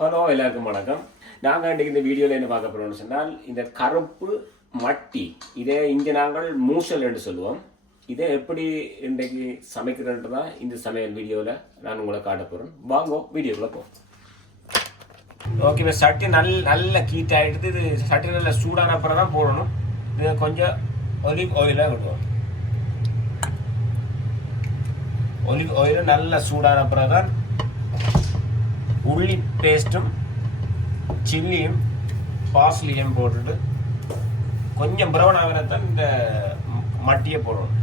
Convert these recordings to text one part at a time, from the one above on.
Hello எல்லாருக்கும் வணக்கம். நாங்கள் இன்றைக்கு இந்த வீடியோவில் என்ன பார்க்க போகிறோம்னு சொன்னால் இந்த கருப்பு மட்டி இதே இங்கே நாங்கள் மூசல் என்று சொல்லுவோம். இதை எப்படி இன்றைக்கு சமைக்கிறன்றது தான் இந்த சமையல் வீடியோவில் நான் உங்களை காட்ட போகிறேன் வாங்கோ வீடியோக்குள்ளே போ ஓகே இப்போ சட்டி நல் நல்ல கீட் ஆகிடுது இது சட்டி நல்ல சூடான அப்புறம் தான் போடணும். இது கொஞ்சம் ஒலிவ் ஆயிலாக விடுவோம். ஒலிவ் ஆயில் நல்ல சூடான அப்புறம் தான் உள்ளி பேஸ்ட்டும் சில்லியும் பாஸ்லியும் போட்டுட்டு கொஞ்சம் ப்ரௌன் ஆகிறதான் இந்த மட்டியை போடணும்.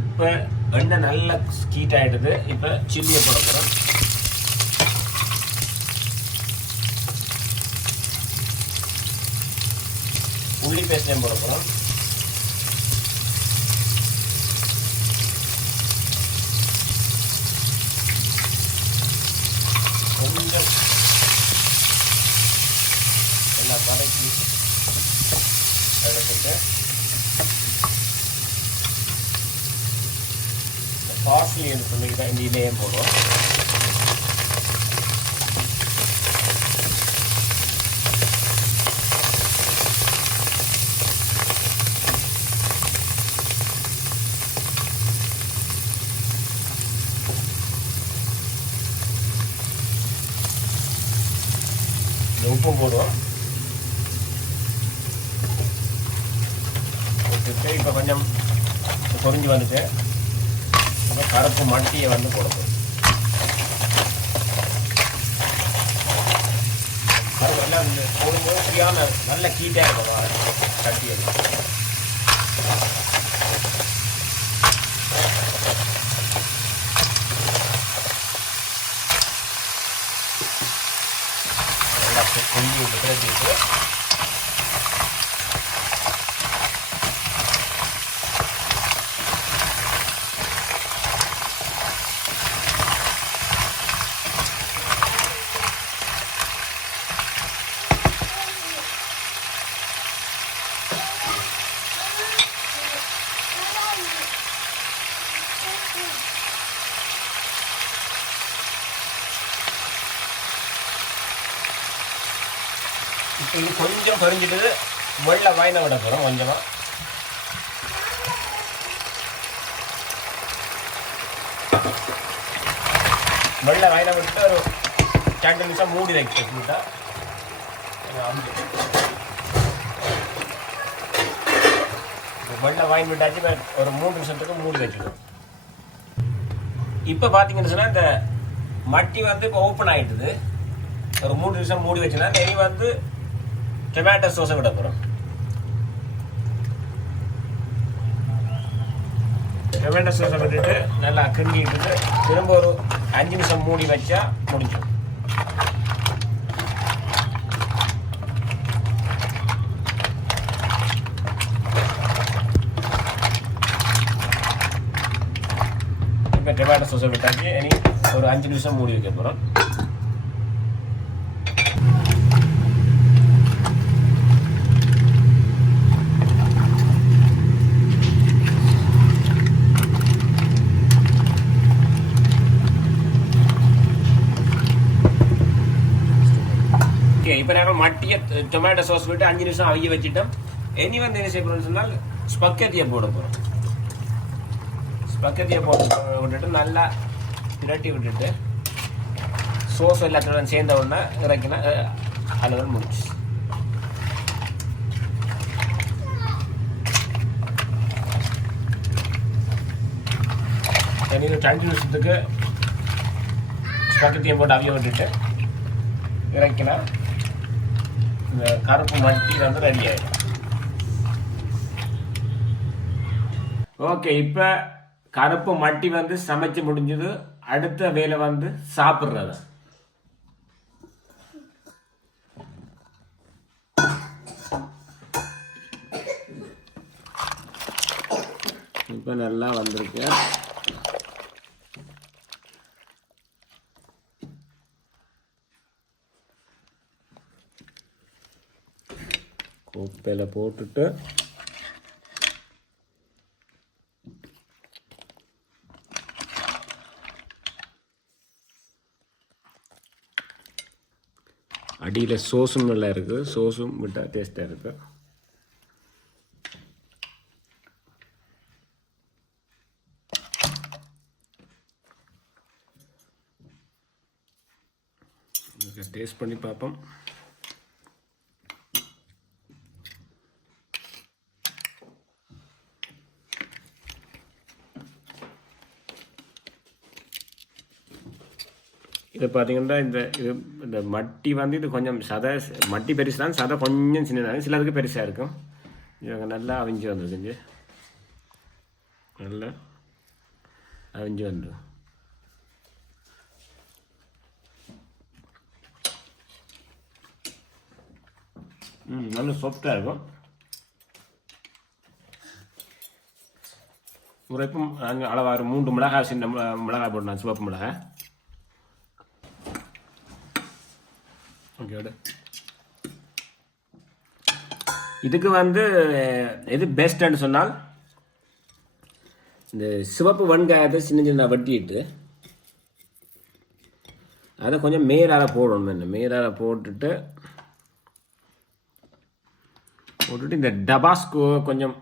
இப்போ எண்ணெய் நல்லா ஹீட் ஆகிடுது இப்போ சில்லியை போட போகிறோம் உள்ளி பேஸ்ட்லையும் போட போகிறோம் கொஞ்சம். எல்லாம் வதக்கி எடுத்துட்டு பாஸ்லி என்று சொன்னீங்கன்னா இந்த இதையும் போடுவோம் இந்த உப்பும் போடுவோம் ஓகே இப்போ கொஞ்சம் பொறிஞ்சு வந்துட்டு அப்புறம் கருப்பு மட்டியை வந்து போடணும் அது நல்லா இந்த போடும்போது சரியான நல்ல கீட்டாக இருக்கும் சட்டி দিয়ে இப்போ இது கொஞ்சம் பறிஞ்சிட்டு முள்ள வாயின விட போகிறோம் கொஞ்சமாக முள்ள வாயின விட்டு ஒரு ரெண்டு நிமிஷம் மூடி வைக்கிட்டா விட்டா வாங்கி விட்டாச்சு ஒரு மூணு நிமிஷத்துக்கு மூடி வச்சுக்கணும். இப்போ பார்த்தீங்கன்னு சொன்னால் இந்த மட்டி வந்து இப்போ ஓப்பன் ஆகிட்டுது ஒரு மூணு நிமிஷம் மூடி வச்சுனா நெய் வந்து டொமேட்டோ சோஸை விட போகிறோம் டொமேட்டோ சோஸை விட்டுட்டு நல்லா கிண்டி திரும்ப ஒரு அஞ்சு நிமிஷம் மூடி வச்சா முடிஞ்சிடும் இப்போ டொமேட்டோ சோஸை விட்டாச்சு. இனி ஒரு அஞ்சு நிமிஷம் மூடி வைக்க போகிறோம் நேரம் மட்டிய டொமேட்டோ சாஸ் விட்டு அஞ்சு நிமிஷம் அவிய வச்சுட்டோம் இனி வந்து என்ன செய்ய போகிறோம்னு சொன்னால் ஸ்பக்கத்தியை போட போகிறோம் ஸ்பக்கத்தியை போட்டு விட்டுட்டு நல்லா திரட்டி விட்டுட்டு சோஸ் எல்லாத்துடன் சேர்ந்த உடனே இறக்கினா அளவில் முடிச்சு தண்ணியில் ரெண்டு நிமிஷத்துக்கு ஸ்பக்கெத்தியை போட்டு அவிய விட்டுட்டு இறக்கினா இந்த கருப்பு மட்டி வந்து ரெடி ஆகிடும் ஓகே இப்போ கருப்பு மட்டி வந்து சமைச்சு முடிஞ்சது. அடுத்த வேலை வந்து சாப்பிட்றது. இப்போ நல்லா வந்திருக்கு. உப்பில் போட்டுட்டு அடியில் சோஸும் நல்லா இருக்குது சோஸும் விட்டால் டேஸ்ட்டாக இருக்குது டேஸ்ட் பண்ணி பார்ப்போம். இது பார்த்தீங்கன்னா இந்த இது இந்த மட்டி வந்து இது கொஞ்சம் சதை மட்டி பெருசு தான் சதை கொஞ்சம் சின்னதாக சிலருக்கு பெருசாக இருக்கும். இவங்க நல்லா அவிஞ்சு வந்துருக்குஞ்சு நல்லா அவிஞ்சு வந்துடும் ம் நல்ல சாஃப்டாக இருக்கும். உரைப்பும் நாங்கள் அளவாக மூன்று மிளகாய் சின்ன மிளகாய் போடணும் சிவப்பு மிளகாய். ஓகே இதுக்கு வந்து எது பெஸ்ட்னு சொன்னால் இந்த சிவப்பு வெங்காயத்தை சின்ன சின்ன வெட்டிட்டு அதை கொஞ்சம் மேலால போடணும் என்ன மேலால போட்டுட்டு போட்டுட்டு இந்த டபாஸ்கோ கொஞ்சம்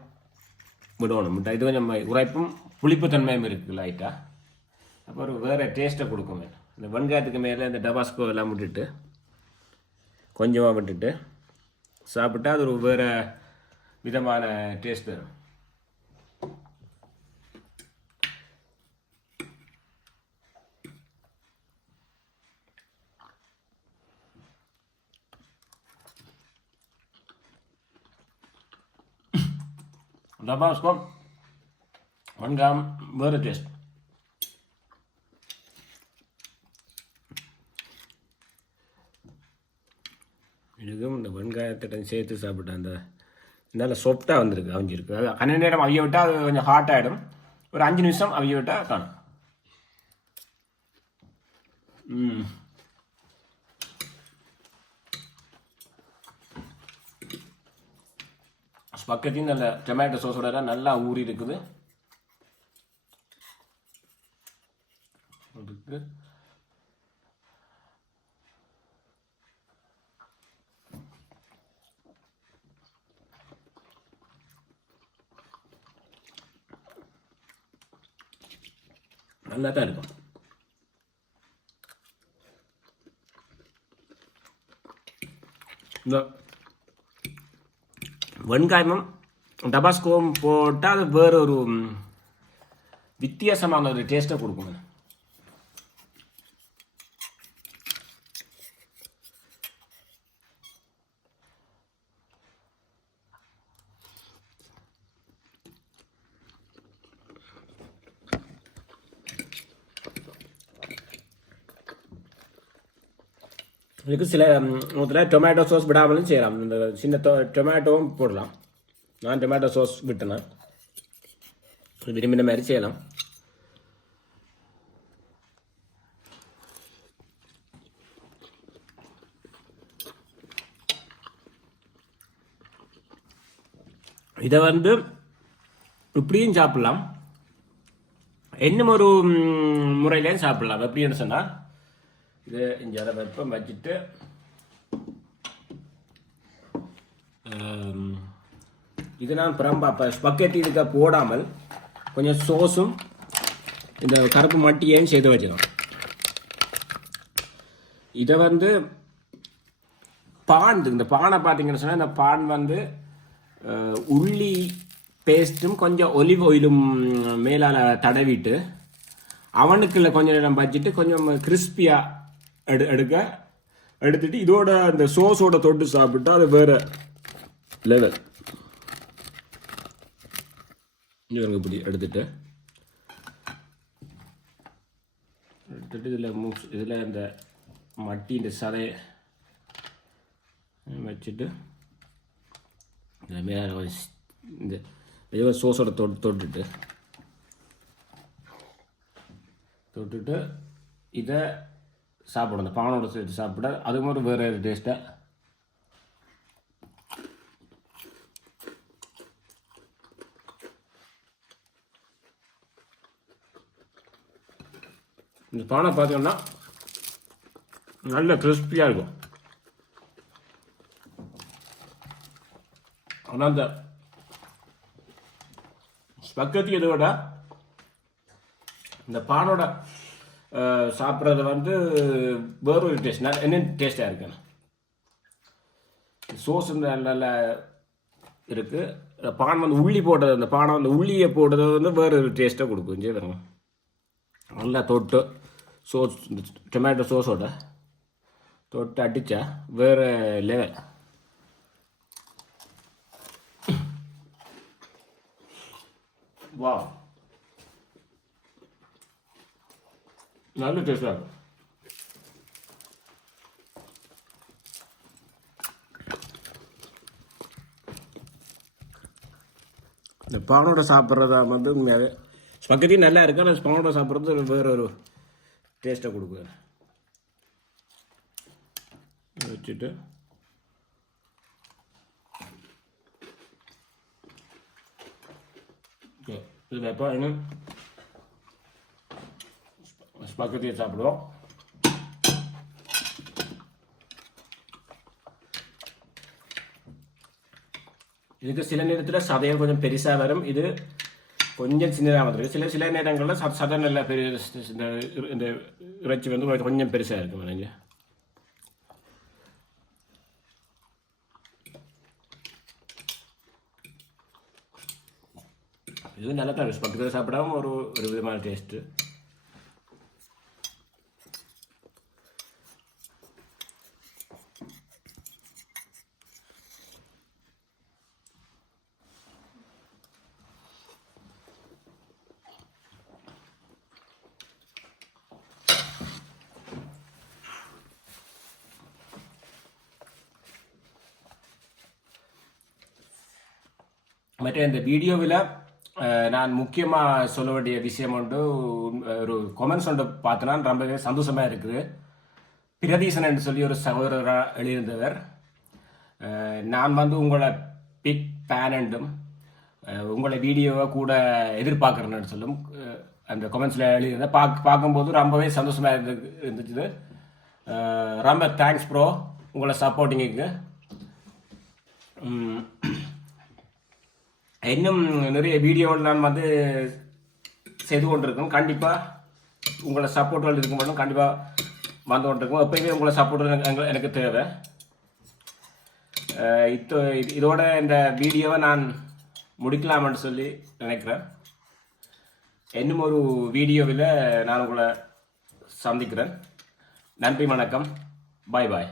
விடணும். முட்டை இது கொஞ்சம் உரைப்பும் புளிப்பு தன்மையும் இருக்குது லைட்டாக அப்புறம் வேறு டேஸ்ட்டை கொடுக்கும். இந்த வன்காயத்துக்கு மேலே இந்த டபாஸ்கோ எல்லாம் விட்டுட்டு கொஞ்சமாக விட்டுட்டு சாப்பிட்டா அது ஒரு வேறு விதமான டேஸ்ட் தரும். டபாஸ்கோ வன்காம் வேறு டேஸ்ட் இந்த சேர்த்து சாப்பிட்டேன் அந்த நல்ல சொப்டாக வந்திருக்கு அவிஞ்சிருக்கு. அது கண்ண நேரம் அவிய விட்டால் அது கொஞ்சம் ஹாட் ஆகிடும் ஒரு அஞ்சு நிமிஷம் அவிய விட்டால் காணும். ம். ஸ்பக்கத்தையும் நல்ல டொமேட்டோ சோஸோட நல்லா ஊறி இருக்குது. இருக்குது நல்லா தான் இருக்கும். இந்த வெண்காயமும் டபாஸ்கோவும் போட்டால் அது வேற ஒரு வித்தியாசமான ஒரு டேஸ்ட்டை கொடுக்குங்க இதுக்கு சில இதில் டொமேட்டோ சாஸ் விடாமலும் செய்யலாம். இந்த சின்ன டொ- டொமேட்டோவும் போடலாம். நான் டொமேட்டோ சாஸ் விட்டேன். விரும்பின மாதிரி செய்யலாம். இதை வந்து இப்படியும் சாப்பிடலாம். இன்னும் ஒரு முறையிலையும் சாப்பிடலாம். எப்படின்னு சொன்னால் வச்சுட்டு இங்கே வெப்பம் வச்சுட்டு இது நான் இப்போ ஸ்பக்கெட் இதுக்கு போடாமல் கொஞ்சம் சோஸும் இந்த கருப்பு மட்டியையும் செய்து வச்சிடும் இதை வந்து பான் இந்த பானை பார்த்தீங்கன்னு சொன்னால் இந்த பான் வந்து உள்ளி பேஸ்ட்டும் கொஞ்சம் ஒலிவ் ஆயிலும் மேலால் தடவிட்டு அவனுக்குள்ள கொஞ்சம் நேரம் வச்சுட்டு கொஞ்சம் கிறிஸ்பியாக எடு எடுக்க? எடுத்துட்டு இதோட அந்த சோஸோட தொட்டு சாப்பிட்டா அது வேற லெவல் இவங்க இப்படி எடுத்துட்டு. எடுத்துட்டு இதில் மூஸ் இதில் இந்த மட்டி இந்த சதையை வச்சுட்டு இந்த மேலே இந்த இதுவாக சோஸோட தொட்டு தொட்டுட்டு. தொட்டுட்டு இதை சாப்பிடும் அந்த பானோட சேர்த்து சாப்பிட்டா அது மாதிரி வேறு டேஸ்ட்டாக இந்த பானை பார்த்தோம்னா நல்ல கிறிஸ்பியாக இருக்கும். ஆனால் அந்த ஸ்பக்கத்தி இதை விட இந்த பானோட சாப்பிட்றது வந்து வேறொரு டேஸ்ட் நல்லா என்ன டேஸ்ட்டாக இருக்குண்ணா சோஸ் நல்ல இருக்குது பானை வந்து உள்ளி போட்டது அந்த பானை வந்து உள்ளியை போட்டது வந்து வேறு ஒரு டேஸ்ட்டாக கொடுக்கும். இங்கே நல்லா தொட்டு சோஸ் இந்த டொமேட்டோ சோஸோட தொட்டு அடித்தா வேறு லெவல் வா நல்ல டேஸ்டாக இருக்கும். இந்த பானோட சாப்பிட்றதா வந்து ஸ்பக்கத்தி நல்லா இருக்கு ஆனால் பானோட சாப்பிட்றது வேற ஒரு டேஸ்ட்டை கொடுக்குது. வச்சுட்டு. இது வைப்போம் இன்னும் ஸ்பக்கத்தியை சாப்பிடுவோம். இதுக்கு சில நேரத்தில் சதையம் கொஞ்சம் பெருசாக வரும். இது கொஞ்சம் சின்னதாக வந்துருக்கு. சில சில நேரங்களில் சத சதை நல்ல பெரிய இந்த இந்த இறைச்சி வந்து கொஞ்சம் பெருசாக இருக்கும் நினைஞ்சு இது நல்லா தான் இருக்கு பக்கத்தில் சாப்பிடாம ஒரு ஒரு விதமான டேஸ்ட்டு மற்ற இந்த வீடியோவில் நான் முக்கியமாக சொல்ல வேண்டிய விஷயம் உண்டு ஒரு கொமெண்ட்ஸ் ஒன்று பார்த்தனா ரொம்பவே சந்தோஷமாக இருக்குது. பிரதீசன் என்று சொல்லி ஒரு சகோதரராக எழுதியிருந்தவர். நான் வந்து உங்களை பிக் பேன் என்றும் உங்களை வீடியோவை கூட எதிர்பார்க்குறேன்னு சொல்லும் அந்த கொமெண்ட்ஸில் எழுதியிருந்தேன். பார்க்க பார்க்கும்போது ரொம்பவே சந்தோஷமாக இருந்து இருந்துச்சு. ரொம்ப தேங்க்ஸ் ப்ரோ உங்களை சப்போர்ட்டிங்குக்கு இன்னும் நிறைய வீடியோவில் நான் வந்து செய்து கொண்டிருக்கோம். கண்டிப்பாக உங்களை சப்போர்ட்டுகள் இருக்க மட்டும் கண்டிப்பாக வந்து கொண்டிருக்கோம். எப்பயுமே உங்களை சப்போர்ட் எனக்கு தேவை. இத்தோ இதோட இந்த வீடியோவை நான் முடிக்கலாம்னு சொல்லி நினைக்கிறேன். இன்னும் ஒரு வீடியோவில் நான் உங்களை சந்திக்கிறேன். நன்றி வணக்கம். பாய் பாய்